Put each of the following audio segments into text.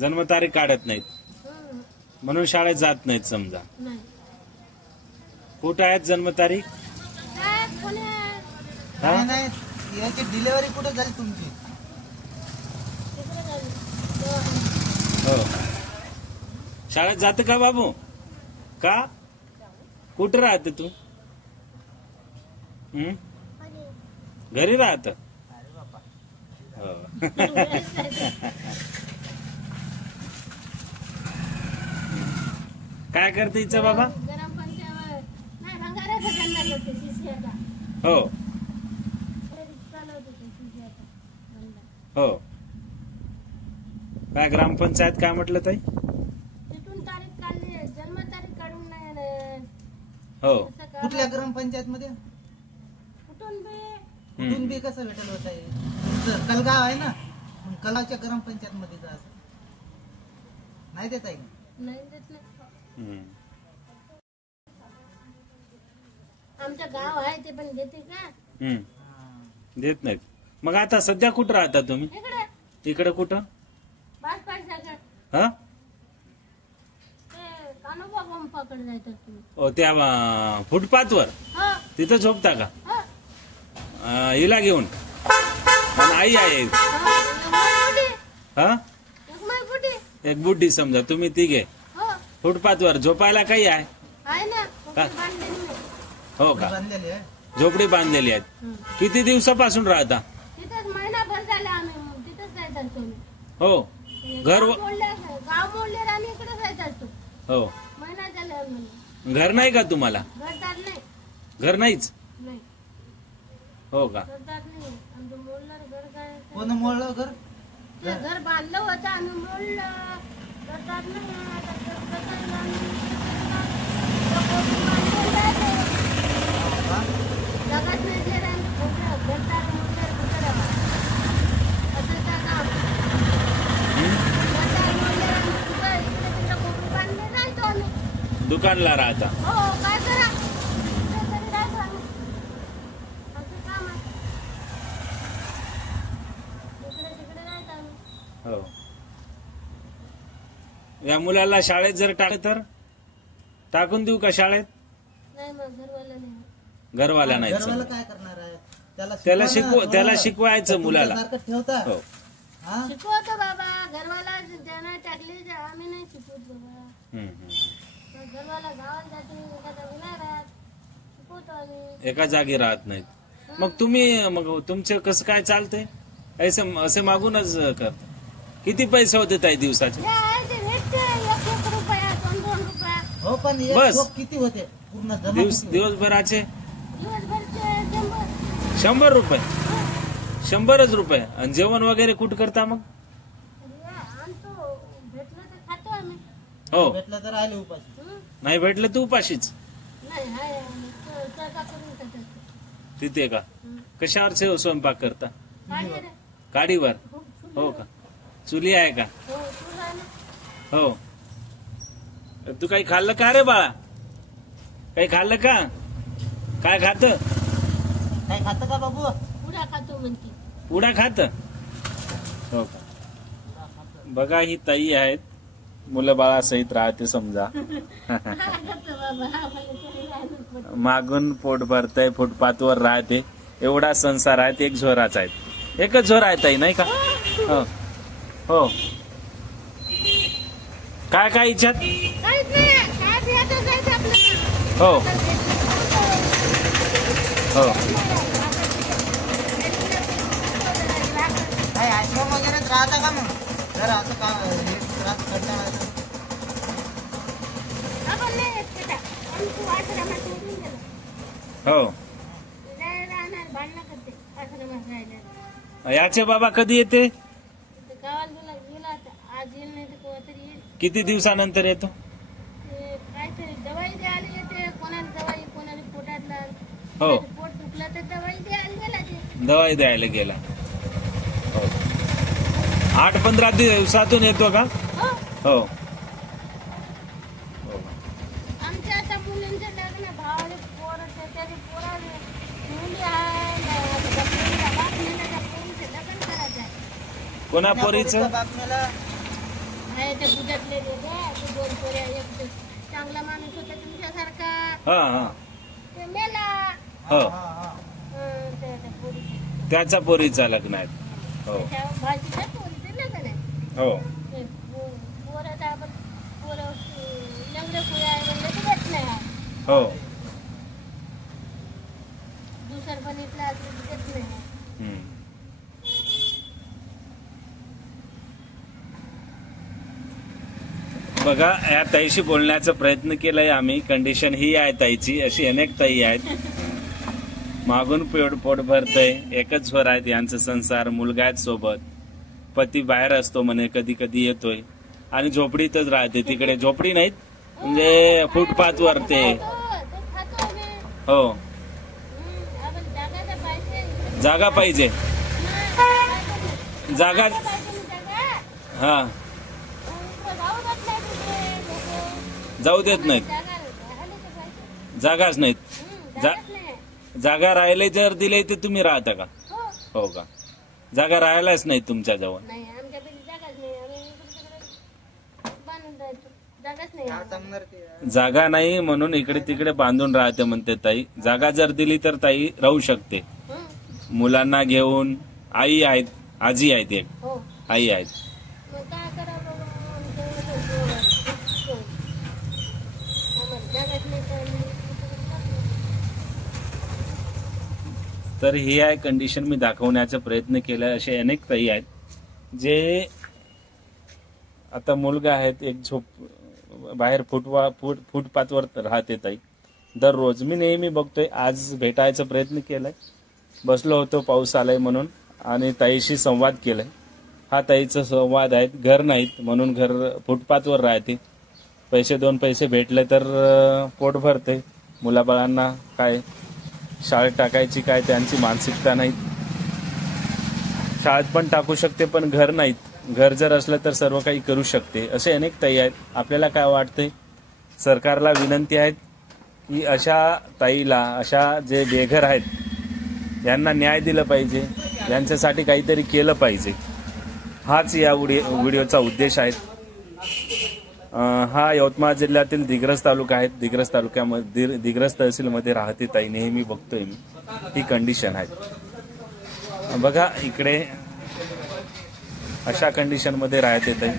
जन्मतारीख काढत नाहीत म्हणून शाळेत जात नाहीत समजा. कुठं आहेत जन्मतारीख? याची डिलिव्हरी कुठे झाली तुमची? हो. शाळेत जात का बाबू? का? कुठं राहत तू? घरी राहत? हो. काय करते हिचं बाबा? हो हो. काय ग्रामपंचायत काय म्हटलं ताई? हो. कुठल्या ग्रामपंचायत मध्ये? कुटुंबी कसं भेटेल होत आहे? तुमचं कलगाव आहे ना, कलाच्या ग्रामपंचायत मध्ये जायचं. नाही देत आहे? नाही देत नाही. आमचं गाव आहे ते पण देते का? देत नाहीत. मग आता सध्या कुठं राहता तुम्ही? इकडे कुठं? हा? त्या फुटपाथवर तिथं झोपता का? हिला घेऊन आई आहे. हा, एक बुड्डी समजा, तुम्ही तिघे फुटपाथवर झोपायला काही आहे? हो का? झोपडी बांधलेली आहेत. किती दिवसापासून राहता? महिनाभर झाला आम्ही तिथंच राहत. हो. घर गाव मोडले आणि इकडेच राहत. हो. महिना झाला. घर नाही का तुम्हाला? घरदार नाही. घर नाहीच? नाही. हो का? घरदार नाही. आमचं मोडलं घर. काय कोण मोडलं घर? घर बांधलं होतं आम्ही मोडलं. घरदार दुकानला राहता? हो. काय करा? हो. या मुलाला शाळेत जर टाकलं तर टाकून देऊ का शाळेत? नाही, घरवाला नाही. काय करणार आहे? त्याला शिकवायचं मुलाला. हो. शिकवतो बाबा. घरवाला ज्यांना टाकले आम्ही नाही शिकवत बाबा. घरवाला गावात जाते, एका जागी नाही राहत. शिकवतो आम्ही. एका जागी राहत नाहीत. मग तुमचं कसं काय चालतंय? असे मागूनच करता. किती पैसे होते ताई दिवसाचे? हो, पण बस किती होते पूर्ण दिवसभराचे? 100 रुपये. 100च रुपये. आणि जेवण वगैरे कुठं करता मग? हो. भेटलं तर राहिले उपाशी. नाही भेटलं तर उपाशीच. तिथे का? कशावर स्वयंपाक करता? काडीवर. हो का? चुली आहे का? हो. तू काही खाल्लं का रे बाळा? काही खाल्लं का? काय खात? काय खात का बाबू? पुडा खातो म्हणते. पुडा खात? हो का? बघा, ही ताई आहेत, मुलं बाळासहित राहते समजा. मागून पोट भरतय, फुटपाथवर राहते. एवढा संसार आहेत. एक झोराच आहेत. एकच झोर आहे ताई, नाही का? हो हो. काय काय इच्छा? हो हो. काय आश्रम वगैरे राहता का मग? जर असं का हो. याचे बाबा कधी येते? किती दिवसानंतर येतो? काहीतरी दवाई द्यायला येते. कोणाला दवाई, कोणाला पोटातला. हो. पोट दुखलं तर दवाई द्यायला गेला ते. दवाई द्यायला गेला. हो. 8-15 दिवसातून येतो का? हो. आमच्या आता मुलींचं लग्न, भावाला पोरं, त्याच्या पोराला मुली आहे. कोणा पोरीचं? बातम्याला आहे ते पूजातले ते दोन पोऱ्या एक चांगला माणूस होता तुमच्यासारखा हा हा ते मेला हो त्या पोरी त्याच्या पोरीचा लग्न आहे. हो त्या भाजीच्या पोरीचे लग्न आहे हो ते पोरं आपण पोरं लग्न पोऱ्या आहे म्हणजे ते देत नाही हो दुसरं पण इथलं असलं ते देत नाही. हम्म. बघा या ताईशी बोलण्याचा प्रयत्न केलाय आम्ही. कंडिशन ही आहे ताईची. अशी अनेक ताई आहेत मागून पोट भरतय. एकच स्वर आहेत यांचा संसार. मुलगा आहेत सोबत. पती बाहेर असतो म्हणे कधी कधी येतोय आणि झोपडीतच राहते. तिकडे झोपडी नाहीत म्हणजे फुटपाथ वर ते हो जागा पाहिजे. जागा हा जाऊ देत नाहीत. जागाच नाहीत. जागा राहिले जर दिले तर तुम्ही राहता का? हो का? जागा राहायलाच नाही तुमच्या जवळ. जागा नाही म्हणून इकडे तिकडे बांधून राहते म्हणते ताई. जागा जर दिली तर ताई राहू शकते. मुलांना घेऊन. आई आहेत. आजी आहेत. एक आई आहेत. तर ही आहे कंडिशन. मी दाखवण्याचा प्रयत्न केला. असे अनेक ताई आहेत जे आता मुलगा आहेत एक बाहेर फुटपाथवर राहते ताई दररोज. मी नेहमी बघतोय. आज भेटायचा प्रयत्न केलाय. बसलो होतो पाऊस आलाय म्हणून आणि ताईशी संवाद केलाय. हा ताईचा संवाद आहेत. घर नाहीत म्हणून घर फुटपाथवर राहते. दोन पैसे भेटले तर पोट भरते. मुलाबाळांना काय शाळेत टाकायची काय त्यांची मानसिकता नाही. शाळेत पण टाकू शकते पण घर नाहीत. घर जर असलं तर सर्व काही करू शकते. असे अनेक ताई आहेत. आपल्याला काय वाटते? सरकारला विनंती आहे की अशा ताईला अशा जे बेघर आहेत यांना न्याय दिला पाहिजे. यांच्यासाठी काहीतरी केलं पाहिजे. हाच या व्हिडिओचा उद्देश आहे. हा यवतमाळ जिल्ह्यातील दिग्रस तालुका आहे. दिग्रस तालुक्यामध्ये दिग्रस तहसीलमध्ये राहते ताई. नेहमी बघतोय मी. ही कंडिशन आहे. बघा इकडे अशा कंडिशन मध्ये राहते ताई.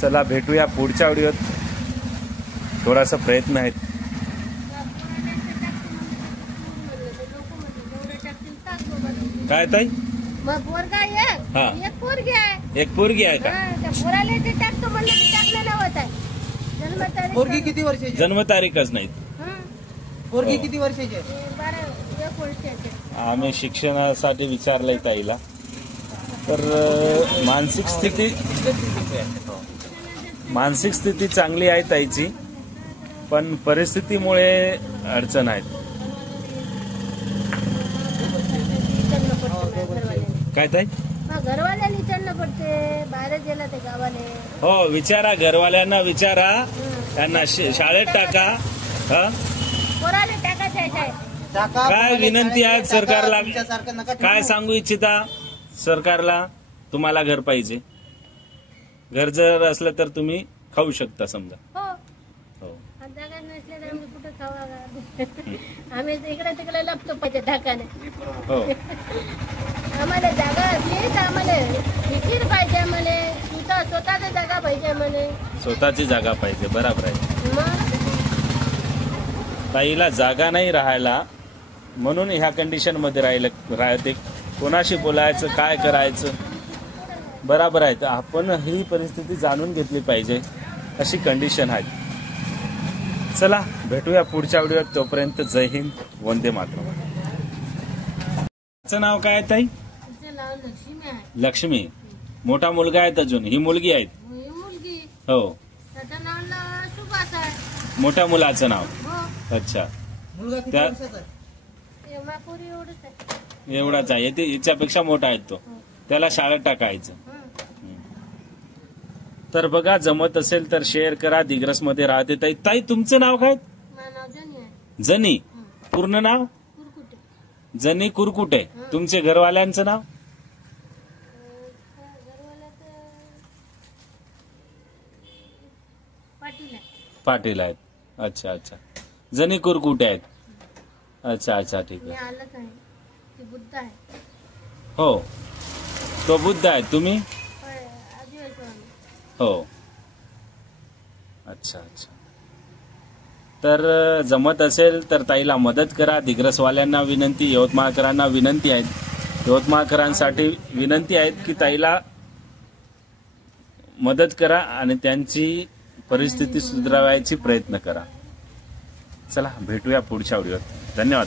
चला भेटूया पुढच्या व्हिडिओत. थोडासा प्रयत्न आहे. काय ताई? मग पोरगा एक पोरगी आहे. एक पोरगी आहे का? त्या पोराला ते टाकतो म्हणलं ते टाकलं नव्हतं आहे. जन्मतारीख पोरगी किती वर्षाची? जन्मतारीखच नाहीत. पोरगी किती वर्षाची आहे? 1 वर्षाची. आम्ही शिक्षणासाठी विचारलंय ताईला. तर मानसिक स्थिती चांगली आहे ताईची पण परिस्थितीमुळे अडचण आहेत. काय ताई? घरवाल्याला विचारणं पडते. बाहेर गेला ते गावाने. हो विचारा. घरवाल्यांना विचारा. त्यांना शाळेत टाका. पोराला टाकायचं आहे. काय विनंती आहे सरकारला? काय सांगू इच्छिता सरकारला? तुम्हाला घर पाहिजे. घर जर असलं तर तुम्ही खाऊ शकता समजा. हो जागा नसल्या तर आम्ही कुठं खावा? आम्ही इकडे तिकडे लपतो पाहिजे ढाकाने. हो आम्हाला जागा असली तर आम्हाला विकीर पाहिजे. आम्हाला स्वतःची जागा पाहिजे. आम्हाला स्वतःची जागा पाहिजे. बरोबर आहे. मग ताईला जागा नाही राहायला म्हणून ह्या कंडिशन मध्ये राहते. कोणाशी बोलायचं काय करायचं बरोबर आहे. आपण ही परिस्थिती जाणून घेतली पाहिजे. अशी कंडिशन आहे. चला भेटूया पुढच्या व्हिडिओत. तोपर्यंत जय हिंद. वंदे मातरम. त्याचं नाव काय आहे ताई? लक्ष्मी आहे. लक्ष्मी. मोठा मुलगा आहे अजून. ही मुलगी आहे. मुलगी. हो त्याचं नाव सुभाष आहे. मोठ्या मुलाचं नाव. हो. अच्छा. मुलगा किती त्या- वर्षाचा आहे? मापुरी एवढंच आहे. एवढाच आहे. याच्यापेक्षा मोठा आहे तो. त्याला शाळेत टाकायचं. तर बघा जमत असेल तर शेअर करा. दिग्रस मध्ये राहते ताई. ताई तुमचं नाव काय? माझं नाव जनी आहे. जनी. पूर्ण नाव? कुरकुटे. जनी कुरकुटे. तुमचे घरवाल्यांचं नाव? पाटील आहेत. अच्छा अच्छा. जणीकूर कुठे आहेत? अच्छा अच्छा, ठीक मी आहे. आलंच आहे. ती बुद्ध आहे. हो, तो बुद्ध आहे, तुम्ही? होय, आदिवासी आम्ही. हो. अच्छा अच्छा. तर जमत असेल तर ताईला मदत करा. दिग्रसवाल्यांना विनंती, यवतमाळकरांना विनंती आहेत, यवतमाळकरांसाठी विनंती आहेत की ताईला मदत करा आणि त्यांची परिस्थिती सुधारायची प्रयत्न करा. चला, भेटूया पुढच्या व्हिडिओत. धन्यवाद.